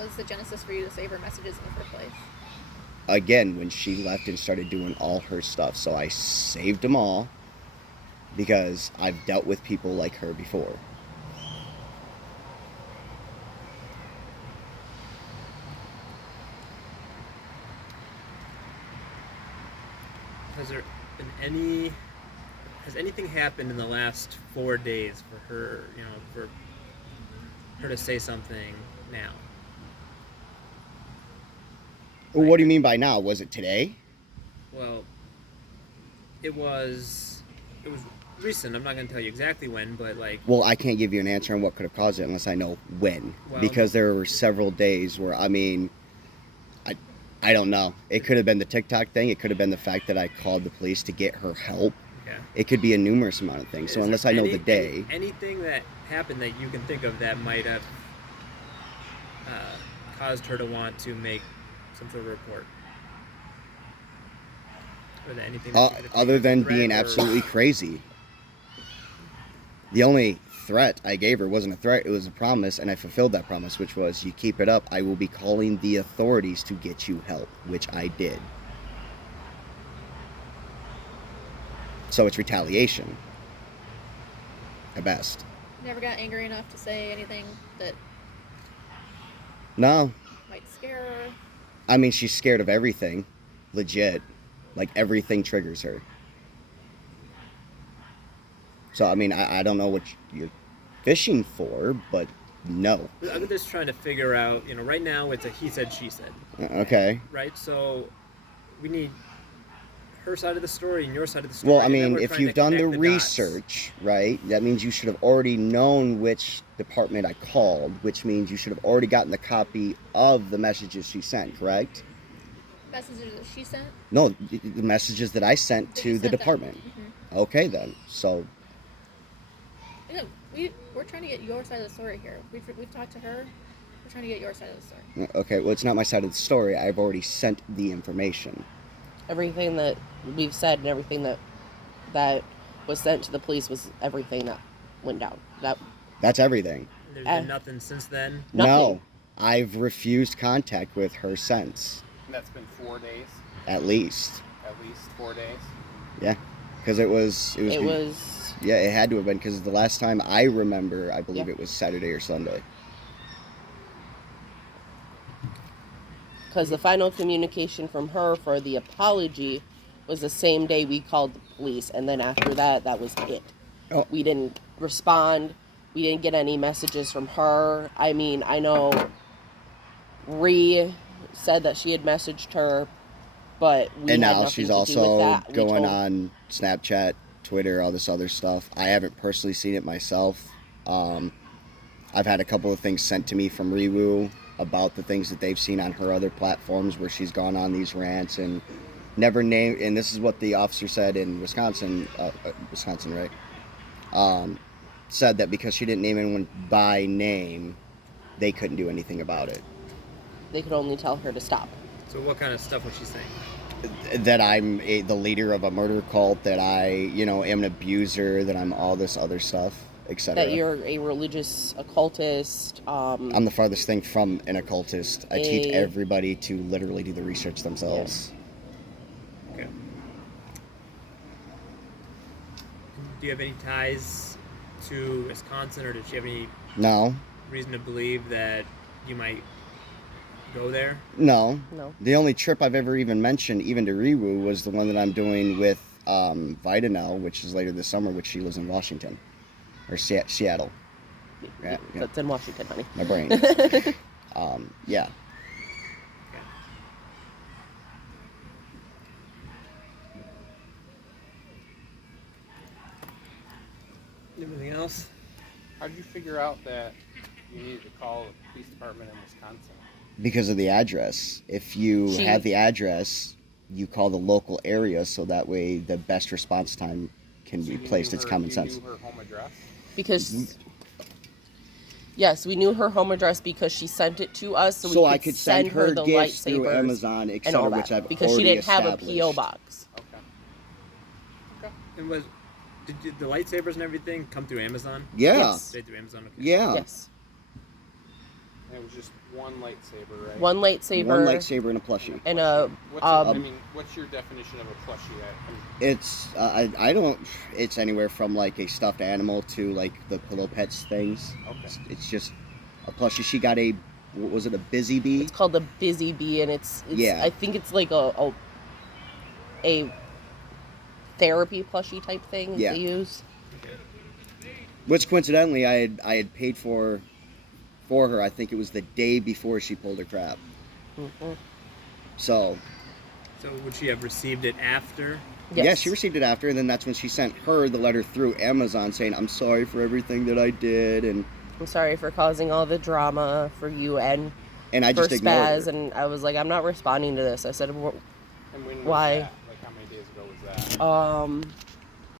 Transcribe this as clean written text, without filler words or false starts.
was the genesis for you to save her messages in the first place? Again, when she left and started doing all her stuff. So I saved them all because I've dealt with people like her before. Has anything happened in the last 4 days for her, for her to say something now? Well, what do you mean by now? Was it today? Well, it was recent. I'm not going to tell you exactly when, but like... Well, I can't give you an answer on what could have caused it unless I know when. Well, because there were several days where, I don't know. It could have been the TikTok thing. It could have been the fact that I called the police to get her help. Okay. It could be a numerous amount of things. So unless I know the day... Anything that happened that you can think of that might have caused her to want to make some sort of report? Or that anything other than being absolutely crazy. The only threat I gave her wasn't a threat, it was a promise, and I fulfilled that promise, which was, you keep it up, I will be calling the authorities to get you help, which I did. So it's retaliation. At best. Never got angry enough to say anything that No. might scare her? I mean, she's scared of everything. Legit. Like, everything triggers her. So, I mean, I don't know what you're fishing for, but no. I'm just trying to figure out, right now it's a he said, she said. Okay. Right? So we need her side of the story and your side of the story. Well, I mean, if you've done the research, right, that means you should have already known which department I called, which means you should have already gotten the copy of the messages she sent, correct? Messages that she sent? No, the messages that I sent to the department. Mm-hmm. Okay, then. So... we're trying to get your side of the story here. We've talked to her. We're trying to get your side of the story. Okay, well, it's not my side of the story. I've already sent the information. Everything that we've said and everything that was sent to the police was everything that went down. That's everything. There's been nothing since then? Nothing. No. I've refused contact with her since. And that's been 4 days? At least. At least 4 days? Yeah. Because it was... Yeah, it had to have been, because the last time I remember, I believe it was Saturday or Sunday. Because the final communication from her for the apology was the same day we called the police, and then after that, that was it. Oh. We didn't respond. We didn't get any messages from her. I mean, I know Ree said that she had messaged her, but we and had now nothing she's to also do with that. going on Snapchat, Twitter, all this other stuff. I haven't personally seen it myself. I've had a couple of things sent to me from Reewoo about the things that they've seen on her other platforms where she's gone on these rants and never named, and this is what the officer said in Wisconsin, right? Said that because she didn't name anyone by name, they couldn't do anything about it. They could only tell her to stop. So what kind of stuff was she saying? That I'm the leader of a murder cult, that I, am an abuser, that I'm all this other stuff, etc. That you're a religious occultist. I'm the farthest thing from an occultist. I teach everybody to literally do the research themselves. Yeah. Okay. Do you have any ties to Wisconsin, or did she have any reason to believe that you might go there? No. The only trip I've ever even mentioned, even to Reewoo, was the one that I'm doing with Vitanel, which is later this summer, which she lives in Washington. Or Seattle. Yeah. That's in Washington, honey. My brain. Yeah. Anything else? How did you figure out that you needed to call the police department in Wisconsin? Because of the address. If you have the address, you call the local area, so that way the best response time can be placed. It's common sense. You knew her home address? Because, yes, we knew her home address because she sent it to us, so I could send her the gifts through Amazon, etc., which I've because she didn't have a established. P.O. box. Okay. And did the lightsabers and everything come through Amazon? Yeah. Yes. Straight through Amazon. Okay. Yeah. Yes. And it was just one lightsaber, right? One lightsaber. One lightsaber and a plushie. And a I mean, what's your definition of a plushie? It's I don't. It's anywhere from like a stuffed animal to like the Pillow Pets things. Okay. It's just a plushie. She got a, what was it, a Busy Bee? It's called a Busy Bee, and it's Yeah. I think it's like a therapy plushie type thing Yeah. they use. Which coincidentally I had paid for her. I think it was the day before she pulled her crap. Mm-hmm. So would she have received it after? Yes. yeah, she received it after, and then that's when she sent her the letter through Amazon saying, "I'm sorry for everything that I did," and I'm sorry for causing all the drama for you and I for just ignored Spaz, her. and I was like, I'm not responding to this. I said, And when was Why? that? Like, how many days ago was that?